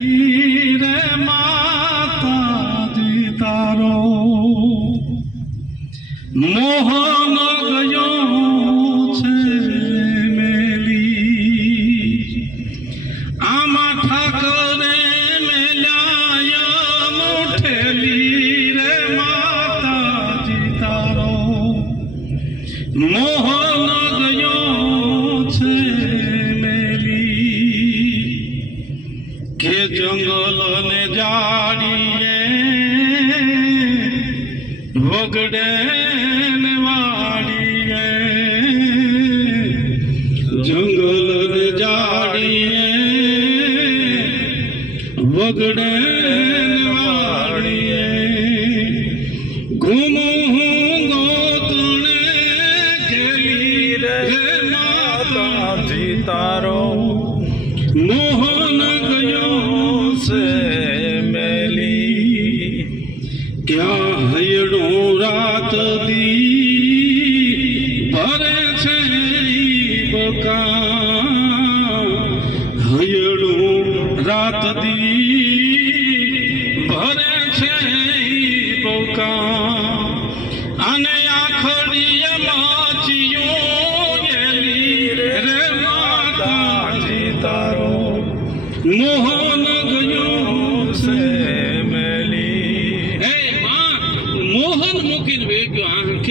રે માતાજી તારો મોહન ગયો છે મેલી આમાં ઠાકરે મેલાય મુઠેલી રે માતાજી જંગલ ને જાડીએ વગડે ને વાડીએ જંગલ ને જાડીએ વગડે વાડીએ ઘૂમું તારો. ક્યાં હૈયડું રાત દી ભરે છે બકા હૈયડું રાત દી ભરે છે બકા અને આખડીએ માચિયું રે માતાજી તારો. Mohan looking very good. Okay.